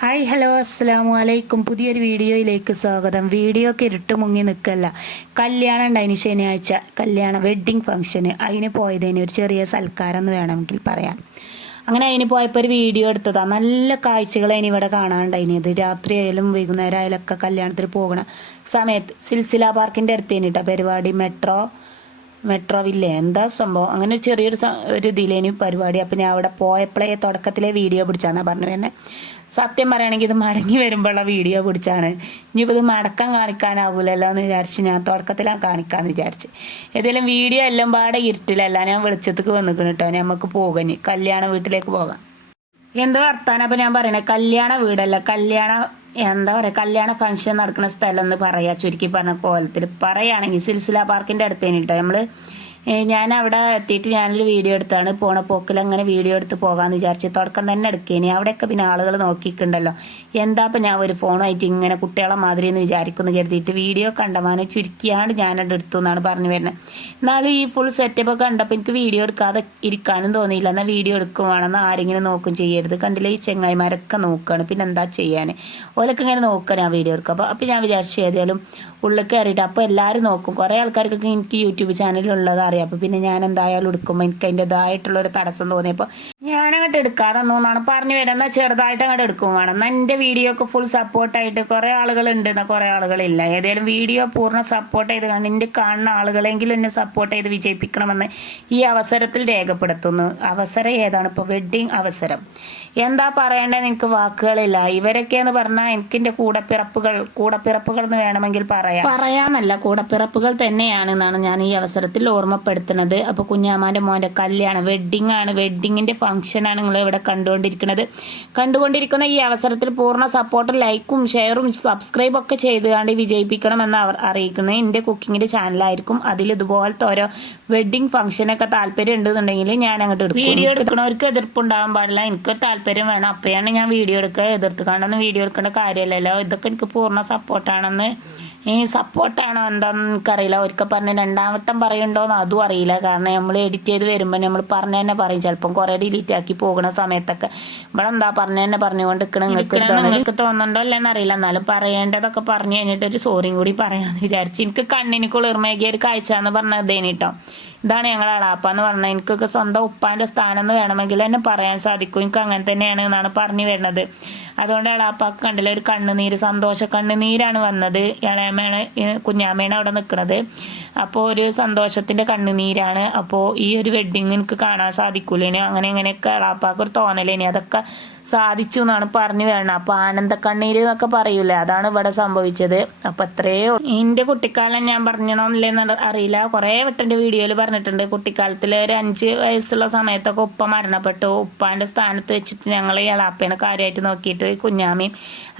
Hi hello അസ്സാം വലൈക്കും പുതിയൊരു വീഡിയോയിലേക്ക് സ്വാഗതം. വീഡിയോ ഒക്കെ ഇരുട്ട് മുങ്ങി നിൽക്കല്ല. കല്യാണം ഉണ്ടായിന് ശനിയാഴ്ച. കല്യാണം വെഡ്ഡിങ് ഫംഗ്ഷന് അതിന് പോയതിന് ഒരു ചെറിയ സൽക്കാരം എന്ന് വേണമെങ്കിൽ പറയാം. അങ്ങനെ അതിന് പോയപ്പോൾ ഒരു വീഡിയോ എടുത്തതാണ് നല്ല കാഴ്ചകൾ അതിന് ഇവിടെ ഇത് രാത്രി ആയാലും വൈകുന്നേരം ആയാലും ഒക്കെ കല്യാണത്തിന് പോകണ സമയത്ത്. സിൽസില പാർക്കിന്റെ അടുത്ത് കഴിഞ്ഞിട്ടാ പരിപാടി. മെട്രോ മെട്രോ വില്ലേ എന്താ സംഭവം? അങ്ങനെ ഒരു ചെറിയൊരു ഒരു ഇതിലേനി പരിപാടി. അപ്പം ഞാൻ അവിടെ പോയപ്പോഴേ തുടക്കത്തിലെ വീഡിയോ പിടിച്ചാണ് പറഞ്ഞു തന്നെ സത്യം പറയുകയാണെങ്കിൽ ഇത് മടങ്ങി വരുമ്പോഴുള്ള വീഡിയോ പിടിച്ചാണ്. ഇനിയിപ്പോൾ ഇത് മടക്കം കാണിക്കാനാവൂലല്ലോ എന്ന് വിചാരിച്ച് ഞാൻ തുടക്കത്തിലാണ് കാണിക്കാമെന്ന് വിചാരിച്ച്. ഏതെങ്കിലും വീഡിയോ എല്ലാം പാടെ ഇരുട്ടിലല്ല. ഞാൻ വെളിച്ചത്തേക്ക് വന്നിക്കണം കേട്ടോ നമുക്ക് പോകാൻ കല്യാണ വീട്ടിലേക്ക് പോകാം. എന്തോ വർത്താനം അപ്പം ഞാൻ പറയണേ. കല്യാണ വീടല്ല. കല്യാണ എന്താ പറയുക കല്യാണ ഫംഗ്ഷൻ നടക്കുന്ന സ്ഥലം എന്ന് പറയാ ചുരുക്കി പറഞ്ഞ കോലത്തിൽ. പറയുകയാണെങ്കിൽ സിൽസില പാർക്കിന്റെ അടുത്ത് കേട്ടോ നമ്മൾ ഞാൻ അവിടെ എത്തിയിട്ട് ഞാനൊരു വീഡിയോ എടുത്താണ്. പോണ പോക്കിൽ അങ്ങനെ വീഡിയോ എടുത്ത് പോകാമെന്ന് വിചാരിച്ചു തുടക്കം തന്നെ എടുക്കേനി. അവിടെയൊക്കെ പിന്നെ ആളുകൾ നോക്കിയിട്ടുണ്ടല്ലോ എന്താ ഇപ്പം ഞാൻ ഒരു ഫോണായിട്ട് ഇങ്ങനെ കുട്ടികളെ മാതിരി എന്ന് വിചാരിക്കുന്നു കരുതിയിട്ട് വീഡിയോ കണ്ടമാനം ചുരുക്കിയാണ് ഞാനത് എടുത്തു എന്നാണ് പറഞ്ഞു വരുന്നത് എന്നാലും ഈ ഫുൾ സെറ്റപ്പ് കണ്ടപ്പോൾ എനിക്ക് വീഡിയോ എടുക്കാതെ ഇരിക്കാനും തോന്നിയില്ല. എന്നാൽ വീഡിയോ എടുക്കുവാണെന്ന് ആരെങ്കിലും നോക്കും ചെയ്യരുത്. കണ്ടില്ല ഈ ചെങ്ങായിമാരൊക്കെ നോക്കുകയാണ് പിന്നെ എന്താ ചെയ്യാൻ ഓലൊക്കെ ഇങ്ങനെ നോക്കാൻ ഞാൻ വീഡിയോ എടുക്കുക അപ്പോൾ അപ്പോൾ ഞാൻ വിചാരിച്ചു ഏതായാലും ഉള്ളിൽ കയറിയിട്ട് അപ്പോൾ എല്ലാവരും നോക്കും. കുറേ ആൾക്കാർക്കൊക്കെ എനിക്ക് യൂട്യൂബ് ചാനലുള്ളത് അറിയാം അപ്പോൾ പിന്നെ ഞാൻ എന്തായാലും എടുക്കുമ്പോൾ എനിക്ക് അതിന്റെതായിട്ടുള്ളൊരു തടസ്സം തോന്നിയപ്പോൾ ഞാനങ്ങോട്ട് എടുക്കാതെ എന്നാണ് പറഞ്ഞു വരുന്ന ചെറുതായിട്ട് അങ്ങോട്ട് എടുക്കും വേണം. എന്നാൽ എന്റെ വീഡിയോ ഒക്കെ ഫുൾ സപ്പോർട്ടായിട്ട് കുറേ ആളുകളുണ്ട് എന്നാൽ കുറേ ആളുകളില്ല. ഏതായാലും വീഡിയോ പൂർണ സപ്പോർട്ട് ചെയ്ത് കാണും എന്റെ കാണുന്ന ആളുകളെങ്കിലും എന്നെ സപ്പോർട്ട് ചെയ്ത് വിജയിപ്പിക്കണമെന്ന് ഈ അവസരത്തിൽ രേഖപ്പെടുത്തുന്നു. അവസരം ഏതാണ്? ഇപ്പോൾ വെഡ്ഡിങ് അവസരം. എന്താ പറയേണ്ടത്? നിങ്ങൾക്ക് വാക്കുകളില്ല. ഇവരൊക്കെ എന്ന് പറഞ്ഞാൽ എനിക്ക് എന്റെ കൂടപ്പിറപ്പുകൾ കൂടപ്പിറപ്പുകൾ എന്ന് വേണമെങ്കിൽ പറയാം. പറയാനല്ല കൂടപ്പിറപ്പുകൾ തന്നെയാണ് എന്നാണ് ഞാൻ ഈ അവസരത്തിൽ ഓർമ്മപ്പെടുത്തുന്നത്. അപ്പോൾ കുഞ്ഞാമാന്റെ മോന്റെ കല്യാണം വെഡ്ഡിങ് ആണ്. വെഡ്ഡിങ്ങിന്റെ ഫംഗ്ഷനാണ് നിങ്ങൾ ഇവിടെ കണ്ടുകൊണ്ടിരിക്കുന്നത്. കണ്ടുകൊണ്ടിരിക്കുന്ന ഈ അവസരത്തിൽ പൂർണ സപ്പോർട്ടും ലൈക്കും ഷെയറും സബ്സ്ക്രൈബും ഒക്കെ ചെയ്തുകൊണ്ട് വിജയിപ്പിക്കണമെന്ന് അവർ അറിയിക്കുന്നത് എന്റെ കുക്കിങ്ങിന്റെ ചാനലായിരിക്കും അതിൽ ഇതുപോലത്തെ ഓരോ വെഡ്ഡിങ് ഫംഗ്ഷനൊക്കെ താല്പര്യം ഉണ്ടെന്നുണ്ടെങ്കിൽ ഞാൻ അങ്ങോട്ട് എടുക്കും. വീഡിയോ എടുക്കണവർക്ക് എതിർപ്പുണ്ടാകാൻ പാടില്ല. എനിക്കൊരു താല്പര്യം വേണം. അപ്പോഴാണ് ഞാൻ വീഡിയോ എടുക്കുക. എതിർത്ത് കാണുന്ന വീഡിയോ എടുക്കേണ്ട കാര്യമല്ലല്ലോ. ഇതൊക്കെ എനിക്ക് പൂർണ സപ്പോർട്ടാണെന്ന് ഈ സപ്പോർട്ടാണോ എന്താണെന്ന് എനിക്കറിയില്ല. ഒരിക്കൽ പറഞ്ഞ് രണ്ടാമട്ടം പറയുന്നുണ്ടോന്ന് അതും അറിയില്ല. കാരണം നമ്മൾ എഡിറ്റ് ചെയ്ത് വരുമ്പോൾ നമ്മൾ പറഞ്ഞു തന്നെ പറയും. ചിലപ്പം കുറേ ഡിലീറ്റ് ആക്കി പോകുന്ന സമയത്തൊക്കെ. ഇവിടെ എന്താ പറഞ്ഞു തന്നെ പറഞ്ഞുകൊണ്ട് നിൽക്കണം നിങ്ങൾക്ക് നിങ്ങൾക്ക് തോന്നുന്നുണ്ടോ അല്ലെന്ന് അറിയില്ല. എന്നാലും പറയേണ്ടതൊക്കെ പറഞ്ഞു കഴിഞ്ഞിട്ട് ഒരു സോറിയും കൂടി പറയാന്ന് വിചാരിച്ചു എനിക്ക് കണ്ണിന് കുളിർമേകിയ ഒരു കാഴ്ച എന്ന് പറഞ്ഞത് കേട്ടോ ഇതാണ് ഞങ്ങൾ അളാപ്പ എന്ന് പറഞ്ഞത്. എനിക്കൊക്കെ സ്വന്തം ഉപ്പാന്റെ സ്ഥാനം എന്ന് വേണമെങ്കിൽ എന്നെ പറയാൻ സാധിക്കും. എനിക്ക് അങ്ങനെ തന്നെയാണ് എന്നാണ് പറഞ്ഞു വരുന്നത്. അതുകൊണ്ട് എളാപ്പാക്ക് കണ്ടില്ല ഒരു കണ്ണുനീര് സന്തോഷ കണ്ണുനീരാണ് വന്നത്. ഇളയമ്മയാണ് കുഞ്ഞാമ്മയാണ് അവിടെ നിൽക്കുന്നത് അപ്പോൾ ഒരു സന്തോഷത്തിന്റെ കണ്ണുനീരാണ്. അപ്പോൾ ഈ ഒരു വെഡ്ഡിങ് എനിക്ക് കാണാൻ സാധിക്കൂലേനി അങ്ങനെ ഇങ്ങനെയൊക്കെ എളാപ്പാക്ക് ഒരു തോന്നലേനി അതൊക്കെ സാധിച്ചു എന്നാണ് പറഞ്ഞു വരണം. അപ്പോൾ ആനന്ദക്കണ്ണീര് എന്നൊക്കെ പറയൂലേ? അതാണ് ഇവിടെ സംഭവിച്ചത്. അപ്പൊ അത്രയോ എന്റെ കുട്ടിക്കാലം ഞാൻ പറഞ്ഞണമെന്നില്ലെന്ന് അറിയില്ല. കുറേ വട്ടന്റെ വീഡിയോയിൽ പറഞ്ഞിട്ടുണ്ട്. കുട്ടിക്കാലത്തിൽ ഒരു അഞ്ച് വയസ്സുള്ള സമയത്തൊക്കെ ഉപ്പ മരണപ്പെട്ടു. ഉപ്പാന്റെ സ്ഥാനത്ത് വെച്ചിട്ട് ഞങ്ങൾ ഈ അളാപ്പേനെ കാര്യമായിട്ട് നോക്കിയിട്ട് ഈ കുഞ്ഞാമയും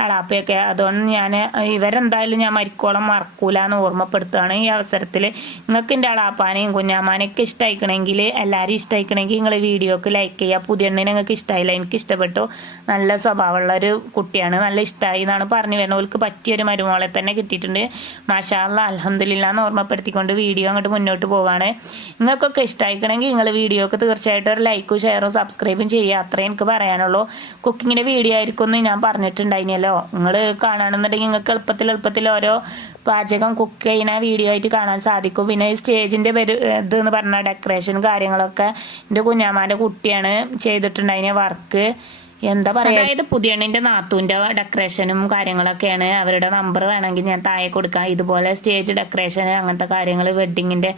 അളാപ്പയൊക്കെ അതുകൊണ്ട് ഞാൻ ഇവരെന്തായാലും ഞാൻ മരിക്കോളം മറക്കൂല എന്ന് ഓർമ്മപ്പെടുത്തുകയാണ് ഈ അവസരത്തിൽ നിങ്ങൾക്ക് എന്റെ അളാപ്പാനെയും കുഞ്ഞാമാനെയൊക്കെ ഇഷ്ടമായിക്കണമെങ്കിൽ എല്ലാവരും ഇഷ്ടമായിക്കണമെങ്കിൽ നിങ്ങൾ വീഡിയോക്ക് ലൈക്ക് ചെയ്യുക പുതിയ എണ്ണ ഞങ്ങൾക്ക് ഇഷ്ടമായില്ല എനിക്ക് ഇഷ്ടപ്പെട്ടു. നല്ല സ്വഭാവമുള്ള ഒരു കുട്ടിയാണ്. നല്ല ഇഷ്ടമായി എന്നാണ് പറഞ്ഞു വരുന്നത്. ഓൾക്ക് പറ്റിയൊരു മരുമോളെ തന്നെ കിട്ടിയിട്ടുണ്ട്. മാഷാല്ല അലഹമില്ല എന്ന് ഓർമ്മപ്പെടുത്തിക്കൊണ്ട് വീഡിയോ അങ്ങോട്ട് മുന്നോട്ട് പോവാണ്. നിങ്ങൾക്കൊക്കെ ഇഷ്ടമായിക്കണമെങ്കിൽ നിങ്ങൾ വീഡിയോക്ക് തീർച്ചയായിട്ടും ഒരു ലൈക്കും ഷെയറും സബ്സ്ക്രൈബും ചെയ്യുക. അത്രേ എനിക്ക് പറയാനുള്ളൂ. കുക്കിങ്ങിന്റെ വീഡിയോ ആയിരിക്കും എന്ന് ഞാൻ പറഞ്ഞിട്ടുണ്ടായിനല്ലോ നിങ്ങൾ കാണണമെന്നുണ്ടെങ്കിൽ നിങ്ങൾക്ക് എളുപ്പത്തിൽ എളുപ്പത്തിൽ ഓരോ പാചകം കുക്ക് ചെയ്യുന്ന വീഡിയോ ആയിട്ട് കാണാൻ സാധിക്കും. പിന്നെ സ്റ്റേജിന്റെ പേര് ഇത് എന്ന് പറഞ്ഞ ഡെക്കറേഷൻ കാര്യങ്ങളൊക്കെ എന്റെ കുഞ്ഞാമാന്റെ കുട്ടിയാണ്. ചെയ്തിട്ടുണ്ടായിന് വർക്ക് എന്താ പറയാ? അതായത് പുതിയണ്ണിന്റെ നാത്തുവിന്റെ ഡെക്കറേഷനും കാര്യങ്ങളൊക്കെയാണ്. അവരുടെ നമ്പർ വേണമെങ്കിൽ ഞാൻ താഴെ കൊടുക്കാം. ഇതുപോലെ സ്റ്റേജ് ഡെക്കറേഷൻ അങ്ങനത്തെ കാര്യങ്ങൾ വെഡ്ഡിങ്ങിന്റെ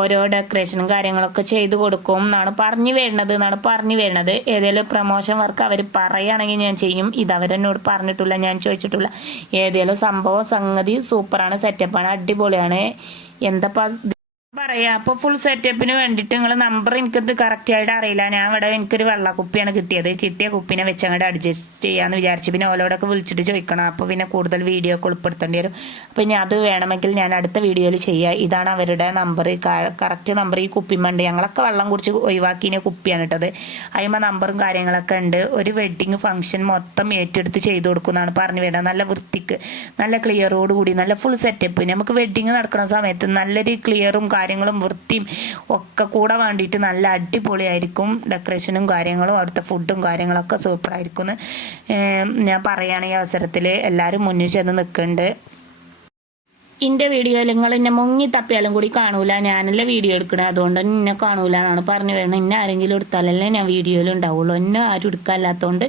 ഓരോ ഡെക്കറേഷനും കാര്യങ്ങളൊക്കെ ചെയ്തു കൊടുക്കും എന്നാണ് പറഞ്ഞു വരുന്നത് എന്നാണ് പറഞ്ഞു വരുന്നത്. ഏതെങ്കിലും പ്രൊമോഷൻ വർക്ക് അവർ പറയുകയാണെങ്കിൽ ഞാൻ ചെയ്യും. ഇത് അവരെന്നോട് പറഞ്ഞിട്ടില്ല ഞാൻ ചോദിച്ചിട്ടില്ല. ഏതെങ്കിലും സംഭവം സംഗതി സൂപ്പറാണ് സെറ്റപ്പാണ് അടിപൊളിയാണ്. എന്താ പറയാ അപ്പൊ ഫുൾ സെറ്റപ്പിന് വേണ്ടിയിട്ട് നിങ്ങൾ നമ്പർ എനിക്കത് കറക്റ്റ് ആയിട്ട് അറിയില്ല. ഞാൻ ഇവിടെ എനിക്കൊരു വെള്ള കുപ്പിയാണ് കിട്ടിയത്. കിട്ടിയ കുപ്പിനെ വെച്ച് അങ്ങോട്ട് അഡ്ജസ്റ്റ് ചെയ്യാന്ന് വിചാരിച്ചു. പിന്നെ ഓലോടൊക്കെ വിളിച്ചിട്ട് ചോദിക്കണം. അപ്പോൾ പിന്നെ കൂടുതൽ വീഡിയോ ഒക്കെ ഉൾപ്പെടുത്തേണ്ടി വരും. പിന്നെ അത് വേണമെങ്കിൽ ഞാൻ അടുത്ത വീഡിയോയിൽ ചെയ്യാം. ഇതാണ് അവരുടെ നമ്പർ കറക്റ്റ് നമ്പർ ഈ കുപ്പിമുണ്ട്. ഞങ്ങളൊക്കെ വെള്ളം കുടിച്ച് ഒഴിവാക്കിയ കുപ്പിയാണ് ഇട്ടത് അതിമ്മ നമ്പറും കാര്യങ്ങളൊക്കെ ഉണ്ട്. ഒരു വെഡ്ഡിങ് ഫംഗ്ഷൻ മൊത്തം ഏറ്റെടുത്ത് ചെയ്തു കൊടുക്കുന്നതാണ് പറഞ്ഞു വരുന്നത്. നല്ല വൃത്തിക്ക് നല്ല ക്ലിയറോട് കൂടി നല്ല ഫുൾ സെറ്റപ്പ് നമുക്ക് വെഡ്ഡിങ് നടക്കുന്ന സമയത്ത് നല്ലൊരു ക്ലിയറും കാര്യങ്ങളും വൃത്തിയും ഒക്കെ കൂടെ വേണ്ടിയിട്ട് നല്ല അടിപൊളിയായിരിക്കും. ഡെക്കറേഷനും കാര്യങ്ങളും അവിടുത്തെ ഫുഡും കാര്യങ്ങളൊക്കെ സൂപ്പറായിരിക്കും എന്ന് ഞാൻ പറയുകയാണെങ്കിൽ അവസരത്തിൽ എല്ലാവരും മുന്നിൽ ചെന്ന് നിൽക്കുന്നുണ്ട് ഇന്റെ വീഡിയോയിൽ നിങ്ങൾ എന്നെ മുങ്ങി തപ്പിയാലും കൂടി കാണൂല. ഞാനല്ല വീഡിയോ എടുക്കണേ. അതുകൊണ്ട് എന്നെ കാണൂല എന്നാണ് പറഞ്ഞു വരുന്നത്. എന്നെ ആരെങ്കിലും എടുത്താലല്ലേ ഞാൻ വീഡിയോയിൽ ഉണ്ടാവുള്ളൂ. എന്നെ ആരും എടുക്കാല്ലാത്തതുകൊണ്ട്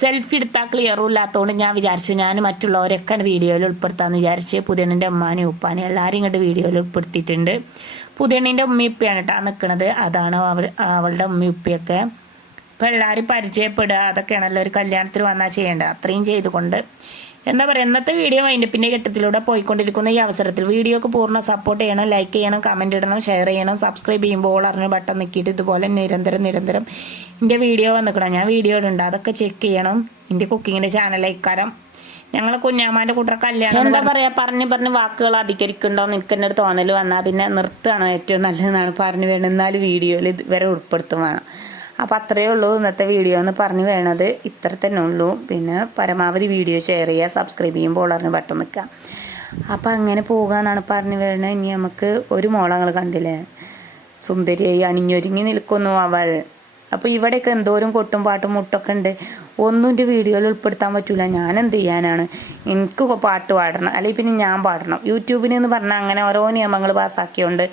സെൽഫി എടുത്താൽ ക്ലിയറും ഇല്ലാത്തതുകൊണ്ട് ഞാൻ വിചാരിച്ചു ഞാൻ മറ്റുള്ളവരൊക്കെ വീഡിയോയിൽ ഉൾപ്പെടുത്താമെന്ന് വിചാരിച്ച് പുതിയണ്ണിന്റെ ഉമ്മാനെയും ഉപ്പാനെയും എല്ലാവരും ഇങ്ങോട്ട് വീഡിയോയിൽ ഉൾപ്പെടുത്തിയിട്ടുണ്ട്. പുതിയണ്ണിന്റെ ഉമ്മ കേട്ടോ നിൽക്കുന്നത് അതാണ് അവൾ അവളുടെ ഉമ്മ ഉപ്പയൊക്കെ. ഇപ്പം എല്ലാവരും പരിചയപ്പെടുക അതൊക്കെയാണല്ലോ ഒരു കല്യാണത്തിൽ വന്നാൽ ചെയ്യേണ്ടത്. അത്രയും ചെയ്തുകൊണ്ട് എന്താ പറയുക ഇന്നത്തെ വീഡിയോ വൈൻഡപ്പിന്റെ ഘട്ടത്തിലൂടെ പോയിക്കൊണ്ടിരിക്കുന്ന ഈ അവസരത്തിൽ വീഡിയോക്ക് പൂർണ സപ്പോർട്ട് ചെയ്യണം ലൈക്ക് ചെയ്യണം കമന്റ് ഇടണം ഷെയർ ചെയ്യണം സബ്സ്ക്രൈബ് ചെയ്യുമ്പോൾ അറിഞ്ഞ ബട്ടൺ നിൽക്കിയിട്ട് ഇതുപോലെ നിരന്തരം നിരന്തരം എന്റെ വീഡിയോ വന്നിക്കണം ഞാൻ വീഡിയോ ഇടുന്നുണ്ട് അതൊക്കെ ചെക്ക് ചെയ്യണം. എന്റെ കുക്കിങ്ങിന്റെ ചാനലൈക്കാരം ഞങ്ങളെ കുഞ്ഞാമാന്റെ കൂട്ടർ കല്യാണം എന്താ പറയാ പറഞ്ഞു പറഞ്ഞ് വാക്കുകൾ അധികരിക്കുന്നുണ്ടോ നിനക്ക് എന്റെ അടുത്ത് തോന്നൽ വന്നാൽ പിന്നെ നിർത്തുകയാണ് ഏറ്റവും നല്ലതെന്നാണ് പറഞ്ഞു വേണം എന്നാലും വീഡിയോയിൽ ഇതുവരെ ഉൾപ്പെടുത്തും വേണം. അപ്പോൾ അത്രയേ ഉള്ളൂ ഇന്നത്തെ വീഡിയോ എന്ന് പറഞ്ഞു വേണത്. ഇത്ര തന്നെ ഉള്ളൂ. പിന്നെ പരമാവധി വീഡിയോ ഷെയർ ചെയ്യുക സബ്സ്ക്രൈബ് ചെയ്യുമ്പോൾ ഉള്ളറിന് ബട്ടൺ നിൽക്കുക. അപ്പോൾ അങ്ങനെ പോകാമെന്നാണ് പറഞ്ഞു വേണത്. ഇനി നമുക്ക് ഒരു മോളങ്ങൾ കണ്ടില്ലേ? സുന്ദരിയായി അണിഞ്ഞൊരുങ്ങി നിൽക്കുന്നു അവൾ. അപ്പോൾ ഇവിടെയൊക്കെ എന്തോരം കൊട്ടും പാട്ടും മുട്ടൊക്കെ ഉണ്ട്. ഒന്നും എന്റെ വീഡിയോയിൽ ഉൾപ്പെടുത്താൻ പറ്റില്ല ഞാൻ എന്ത് ചെയ്യാനാണ്? എനിക്ക് പാട്ട് പാടണം. അല്ലെങ്കിൽ പിന്നെ ഞാൻ പാടണം. യൂട്യൂബിന് എന്ന് പറഞ്ഞാൽ അങ്ങനെ ഓരോ നിയമങ്ങൾ പാസ്സാക്കിയോണ്ട്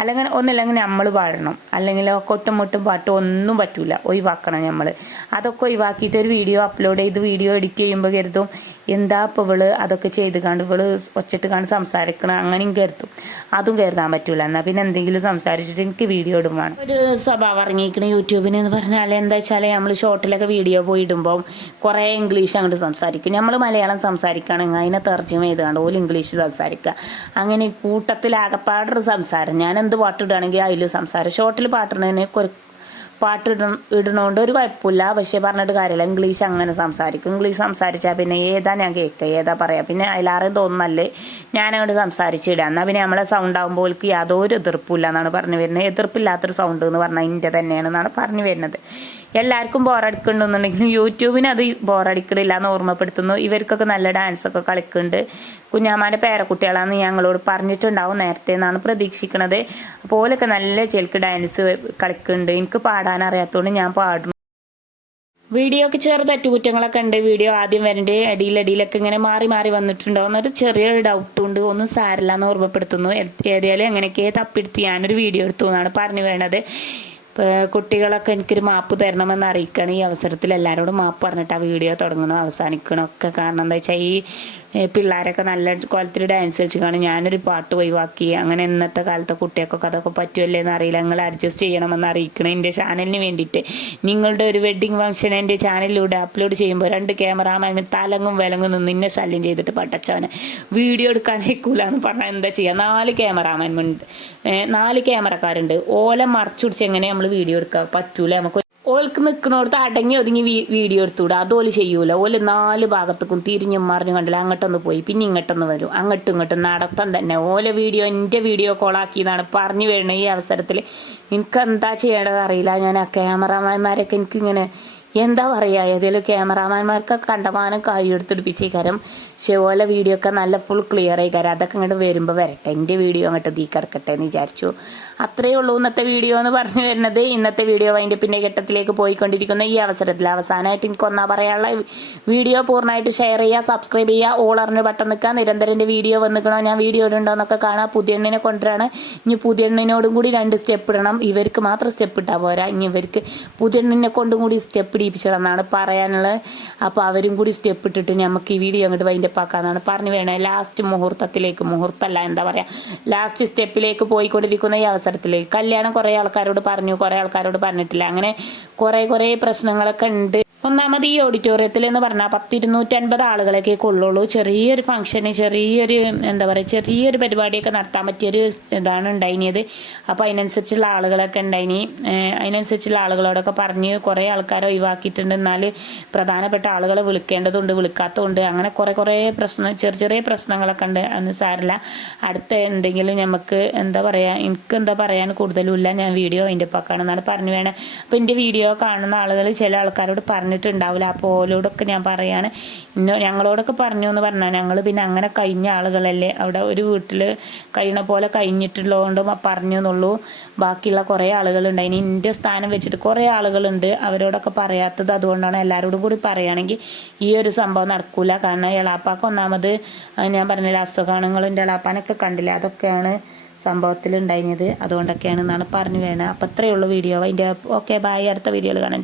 അല്ലെങ്കിൽ ഒന്നില്ലെങ്കിൽ നമ്മൾ പാടണം. അല്ലെങ്കിൽ കൊട്ടും മുട്ടും പാട്ട് ഒന്നും പറ്റൂല. ഒഴിവാക്കണം നമ്മൾ അതൊക്കെ ഒഴിവാക്കിയിട്ട് ഒരു വീഡിയോ അപ്ലോഡ് ചെയ്ത് വീഡിയോ എഡിറ്റ് ചെയ്യുമ്പോൾ കരുതും എന്താ ഇപ്പോൾ ഇവൾ അതൊക്കെ ചെയ്ത് കണ്ട് ഇവൾ ഒച്ചിട്ട് കണ്ട് സംസാരിക്കണം അങ്ങനെയും കരുതും. അതും കരുതാൻ പറ്റൂല. എന്നാൽ പിന്നെ എന്തെങ്കിലും സംസാരിച്ചിട്ട് എനിക്ക് വീഡിയോ ഇടും വേണം. ഒരു സ്വഭാവം ഇറങ്ങിയിരിക്കണം യൂട്യൂബിന് എന്ന് പറഞ്ഞാൽ എന്താ വെച്ചാൽ നമ്മൾ ഷോർട്ടിലൊക്കെ വീഡിയോ പോയി ഇടുമ്പോൾ കുറേ ഇംഗ്ലീഷ് അങ്ങോട്ട് സംസാരിക്കും. നമ്മൾ മലയാളം സംസാരിക്കുകയാണെങ്കിൽ അതിനെ തർജമ ചെയ്തുകൊണ്ട് ഓൽ ഇംഗ്ലീഷ് സംസാരിക്കുക അങ്ങനെ കൂട്ടത്തിൽ ആകപ്പാടൊരു സംസാരം. ഞാൻ എന്ത് പാട്ടിടുകയാണെങ്കിൽ അതിൽ സംസാരം. ഷോർട്ടിൽ പാട്ടിടുന്നതിന് പാട്ട് ഇട ഇടണോണ്ട് ഒരു കുഴപ്പമില്ല. പക്ഷേ പറഞ്ഞിട്ട് കാര്യമില്ല. ഇംഗ്ലീഷ് അങ്ങനെ സംസാരിക്കും. ഇംഗ്ലീഷ് സംസാരിച്ചാൽ പിന്നെ ഏതാ ഞാൻ കേൾക്കുക ഏതാ പറയാ. പിന്നെ അതിലാരും തോന്നുന്നല്ലേ ഞാൻ അങ്ങോട്ട് സംസാരിച്ചിടുക എന്നാൽ പിന്നെ നമ്മളെ സൗണ്ട് ആകുമ്പോൾ എനിക്ക് യാതൊരു എതിർപ്പില്ല എന്നാണ് പറഞ്ഞു വരുന്നത്. എതിർപ്പില്ലാത്തൊരു സൗണ്ട് എന്ന് പറഞ്ഞാൽ ഇന്റെ തന്നെയാണെന്നാണ് പറഞ്ഞു വരുന്നത്. എല്ലാവർക്കും ബോറടിക്കുന്നുണ്ടെങ്കിലും യൂട്യൂബിന് അത് ബോറടിക്കണില്ല എന്ന് ഓർമ്മപ്പെടുത്തുന്നു. ഇവർക്കൊക്കെ നല്ല ഡാൻസൊക്കെ കളിക്കുന്നുണ്ട്. കുഞ്ഞാമാന്റെ പേരക്കുട്ടികളാണെന്ന് ഞങ്ങളോട് പറഞ്ഞിട്ടുണ്ടാവും നേരത്തെ എന്നാണ് പ്രതീക്ഷിക്കുന്നത് പോലൊക്കെ നല്ല ചേൽക്ക് ഡാൻസ് കളിക്കുന്നുണ്ട്. എനിക്ക് പാടാൻ അറിയാത്തതുകൊണ്ട് ഞാൻ പാടും വീഡിയോക്ക് ചെറു തെറ്റുകുറ്റങ്ങളൊക്കെ ഉണ്ട്. വീഡിയോ ആദ്യം വരേണ്ട. അടിയിലടിയിലൊക്കെ ഇങ്ങനെ മാറി മാറി വന്നിട്ടുണ്ടാവും. ഒരു ചെറിയൊരു ഡൗട്ട് ഉണ്ട്. ഒന്നും സാരില്ല എന്ന് ഓർമ്മപ്പെടുത്തുന്നു. ഏതായാലും എങ്ങനെയൊക്കെ തപ്പിടുത്ത് ഞാനൊരു വീഡിയോ എടുത്തു എന്നാണ് പറഞ്ഞു വേണത് കുട്ടികളൊക്കെ എനിക്കൊരു മാപ്പ് തരണമെന്ന് അറിയിക്കണം. ഈ അവസരത്തിൽ എല്ലാവരോടും മാപ്പ് പറഞ്ഞിട്ട് ആ വീഡിയോ തുടങ്ങണം അവസാനിക്കണം ഒക്കെ കാരണം എന്താ വെച്ചാൽ ഈ പിള്ളേരൊക്കെ നല്ല കോലത്തിൽ ഡാൻസ് വെച്ചിട്ടാണ് ഞാനൊരു പാട്ട് ഒഴിവാക്കി. അങ്ങനെ ഇന്നത്തെ കാലത്തെ കുട്ടികൾക്കൊക്കെ അതൊക്കെ പറ്റുമല്ലേ എന്ന് അറിയില്ല. നിങ്ങൾ അഡ്ജസ്റ്റ് ചെയ്യണമെന്ന് അറിയിക്കണം. എന്റെ ചാനലിന് വേണ്ടിയിട്ട്. നിങ്ങളുടെ ഒരു വെഡ്ഡിങ് ഫംഗ്ഷൻ എന്റെ ചാനലിലൂടെ അപ്ലോഡ് ചെയ്യുമ്പോൾ രണ്ട് ക്യാമറാമാൻ തലങ്ങും വിലങ്ങും നിന്ന് നിന്നെ ശല്യം ചെയ്തിട്ട് പട്ടച്ചവനെ വീഡിയോ എടുക്കാൻ നിൽക്കൂലെന്ന് പറഞ്ഞാൽ എന്താ ചെയ്യുക നാല് ക്യാമറാമാൻ ഉണ്ട്. നാല് ക്യാമറക്കാരുണ്ട് ഓല മറച്ചു പിടിച്ച് എങ്ങനെ നമ്മൾ വീഡിയോ എടുക്കാൻ പറ്റൂല? നമുക്ക് ഓൾക്ക് നിൽക്കണോടത്ത് അടങ്ങി ഒതുങ്ങി വീഡിയോ എടുത്തുകൂടെ അതോൽ ചെയ്യൂല. ഓൽ നാല് ഭാഗത്തേക്കും തിരിഞ്ഞും മറിഞ്ഞും കണ്ടില്ല? അങ്ങോട്ടൊന്ന് പോയി. പിന്നെ ഇങ്ങോട്ടൊന്ന് വരും. അങ്ങോട്ടും ഇങ്ങോട്ടും നടത്തം തന്നെ. ഓല വീഡിയോ എന്റെ വീഡിയോ കോളാക്കി എന്നാണ് പറഞ്ഞു വരുന്നത് ഈ അവസരത്തിൽ എനിക്ക് എന്താ ചെയ്യേണ്ടത് അറിയില്ല. ഞാൻ ആ ക്യാമറമാന്മാരൊക്കെ എനിക്കിങ്ങനെ എന്താ പറയുക ഏതെങ്കിലും ക്യാമറാമാന്മാർക്കൊക്കെ കണ്ടമാനം പിടിപ്പിച്ചേ പക്ഷേ ഓലെ വീഡിയോ ഒക്കെ നല്ല ഫുൾ ക്ലിയർ ആയി ആയിക്കാരം അതൊക്കെ ഇങ്ങോട്ട് വരുമ്പോൾ വരട്ടെ. എന്റെ വീഡിയോ അങ്ങോട്ട് തീ കിടക്കട്ടെ എന്ന് വിചാരിച്ചു. അത്രയേ ഉള്ളൂ ഇന്നത്തെ വീഡിയോ എന്ന് പറഞ്ഞു വരുന്നത്. ഇന്നത്തെ വീഡിയോ അതിന്റെ പിന്നെ ഘട്ടത്തിലേക്ക് പോയിക്കൊണ്ടിരിക്കുന്ന. ഈ അവസരത്തിൽ അവസാനമായിട്ട് എനിക്ക് ഒന്നാ പറയാനുള്ള വീഡിയോ പൂർണമായിട്ട് ഷെയർ ചെയ്യുക സബ്സ്ക്രൈബ് ചെയ്യുക ഓൾ ബട്ടൺ നിൽക്കുക. നിരന്തരം എന്റെ വീഡിയോ വന്നിക്കണോ? ഞാൻ വീഡിയോ ഇടുണ്ടോന്നൊക്കെ കാണാം പുതിയ എണ്ണിനെ കൊണ്ടുവരാണ്. ഇനി പുതിയ എണ്ണിനോടും കൂടി രണ്ട് സ്റ്റെപ്പ് ഇടണം. ഇവർക്ക് മാത്രം സ്റ്റെപ്പ് ഇട്ടാൽ പോരാ. ഇനി ഇവർക്ക് പുതിയ എണ്ണിനെ കൊണ്ടും കൂടി സ്റ്റെപ്പ് ഇടിപ്പിച്ചിടണമെന്നാണ് പറയാനുള്ളത്. അപ്പോൾ അവരും കൂടി സ്റ്റെപ്പ് ഇട്ടിട്ട് നമുക്ക് ഈ വീഡിയോ അങ്ങോട്ട് വൈൻഡപ്പാക്കാന്നാണ് പറഞ്ഞു വേണേ ലാസ്റ്റ് മുഹൂർത്തത്തിലേക്ക് മുഹൂർത്തമല്ല എന്താ പറയുക ലാസ്റ്റ് സ്റ്റെപ്പിലേക്ക് പോയിക്കൊണ്ടിരിക്കുന്ന ഈ അവസരത്തിലേക്ക്. കല്യാണം കുറേ ആൾക്കാരോട് പറഞ്ഞു കുറേ ആൾക്കാരോട് പറഞ്ഞിട്ടില്ല. അങ്ങനെ കുറേ കുറേ പ്രശ്നങ്ങളൊക്കെ ഉണ്ട്. ഒന്നാമത് ഈ ഓഡിറ്റോറിയത്തിൽ എന്ന് പറഞ്ഞാൽ പത്തിരുന്നൂറ്റൻപത് ആളുകളൊക്കെ കൊള്ളുള്ളൂ ചെറിയൊരു ഫംഗ്ഷന് ചെറിയൊരു എന്താ പറയുക ചെറിയൊരു പരിപാടിയൊക്കെ നടത്താൻ പറ്റിയൊരു ഇതാണ് ഉണ്ടായിനിയത് അപ്പോൾ അതിനനുസരിച്ചുള്ള ആളുകളൊക്കെ ഉണ്ടായിനി. അതിനനുസരിച്ചുള്ള ആളുകളോടൊക്കെ പറഞ്ഞ് കുറേ ആൾക്കാരെ ഒഴിവാക്കിയിട്ടുണ്ട്. എന്നാൽ പ്രധാനപ്പെട്ട ആളുകളെ വിളിക്കേണ്ടതുണ്ട് വിളിക്കാത്തതുണ്ട്. അങ്ങനെ കുറേ കുറേ പ്രശ്നം ചെറിയ ചെറിയ പ്രശ്നങ്ങളൊക്കെ ഉണ്ട്. അന്ന് സാരില്ല. അടുത്ത എന്തെങ്കിലും നമുക്ക് എന്താ പറയുക എനിക്ക് എന്താ പറയാൻ കൂടുതലും ഇല്ല ഞാൻ വീഡിയോ അതിന്റെ പക്കാണെന്നാണ് പറഞ്ഞു വേണം. അപ്പോൾ എന്റെ വീഡിയോ കാണുന്ന ആളുകൾ ചില ആൾക്കാരോട് പറഞ്ഞു പറഞ്ഞിട്ടുണ്ടാവില്ല അപ്പോൾ ഓലോടൊക്കെ ഞാൻ പറയാണ് ഇന്നോ ഞങ്ങളോടൊക്കെ പറഞ്ഞു എന്ന് പറഞ്ഞാൽ ഞങ്ങൾ പിന്നെ അങ്ങനെ കഴിഞ്ഞ ആളുകളല്ലേ. അവിടെ ഒരു വീട്ടിൽ കഴിയണ പോലെ കഴിഞ്ഞിട്ടുള്ളതുകൊണ്ട് പറഞ്ഞു എന്നുള്ളൂ ബാക്കിയുള്ള കുറേ ആളുകളുണ്ട് അതിന് എന്റെ സ്ഥാനം വെച്ചിട്ട് കുറേ ആളുകളുണ്ട്. അവരോടൊക്കെ പറയാത്തത് അതുകൊണ്ടാണ് എല്ലാവരോടും കൂടി പറയുകയാണെങ്കിൽ ഈ ഒരു സംഭവം നടക്കില്ല കാരണം എളാപ്പാക്ക് ഒന്നാമത് ഞാൻ പറഞ്ഞില്ല അസുഖാണുങ്ങളും ഇളാപ്പാനൊക്കെ കണ്ടില്ല? അതൊക്കെയാണ് സംഭവത്തിൽ ഉണ്ടായിരുന്നത് അതുകൊണ്ടൊക്കെയാണ് എന്നാണ് പറഞ്ഞു വേണം അപ്പം അത്രയേ ഉള്ളൂ വീഡിയോ. അതിന്റെ ഓക്കെ ബായ്. അടുത്ത വീഡിയോയിൽ കാണാൻ